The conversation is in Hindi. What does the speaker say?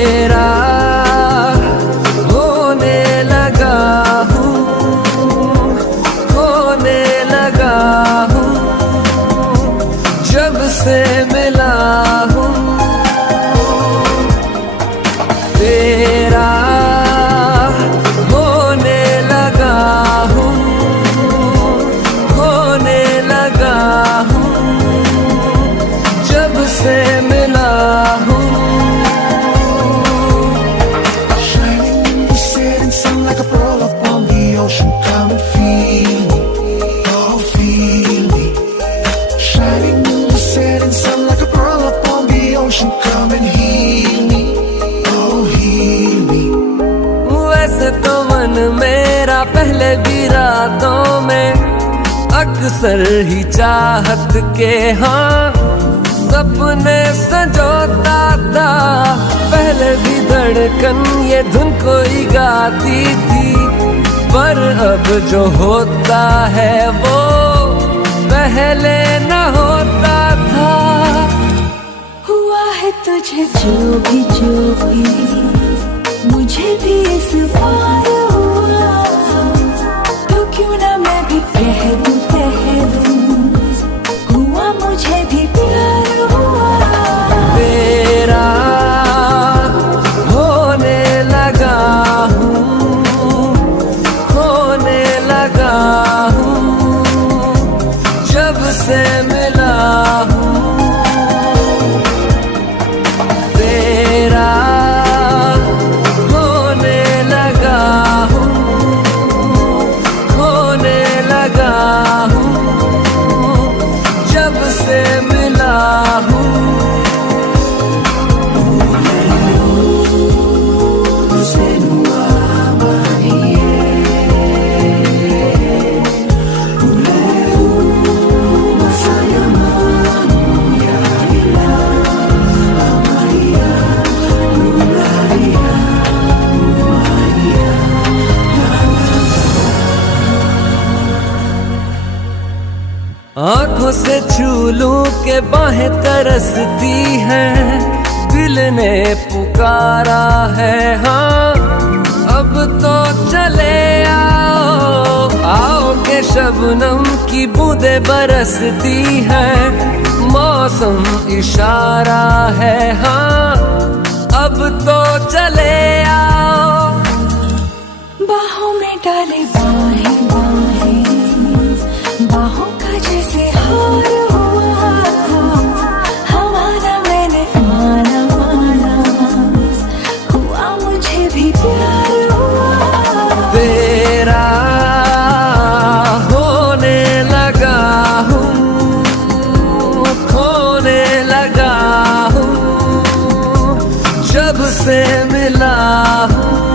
तेरा होने लगा हूँ, होने लगा हूँ, जब से मिला हूँ। तेरा होने लगा हूँ, होने लगा हूँ, जब से मिला हूँ। Come and feel me, oh feel me. Shining in the setting sun like a pearl upon the ocean. Come and heal me, oh heal me. वैसे तो मन मेरा पहले भी रातों में अक्सर ही चाहत के हाँ सपने संजोता था। पहले भी धड़कन ये धुन कोई गाती थी, पर अब जो होता है वो पहले न होता था। हुआ है तुझे जो भी मुझे भी इस बार हुआ, तो क्यों ना मैं भी कह दूं हुआ मुझे भी प्यार हुआ। तेरा होने लगा हूँ, खोने लगा हूँ, जब से मिला हूँ। तेरा होने लगा हूँ, खोने लगा हूँ, जब से मिला हूँ। आंखों से छू लूं के बाहें तरसती हैं, दिल ने पुकारा है हाँ अब तो चले आओ। आओ के शबनम की बूंदें बरसती हैं, मौसम इशारा है हाँ अब तो चले आओ। बाहों में डाले बाहें बाहें, बाहों का जैसे हार हुआ, हमारा मैंने माना माना, हुआ मुझे भी प्यार हुआ। तेरा होने लगा हूँ, खोने लगा हूँ, जब से मिला हूँ।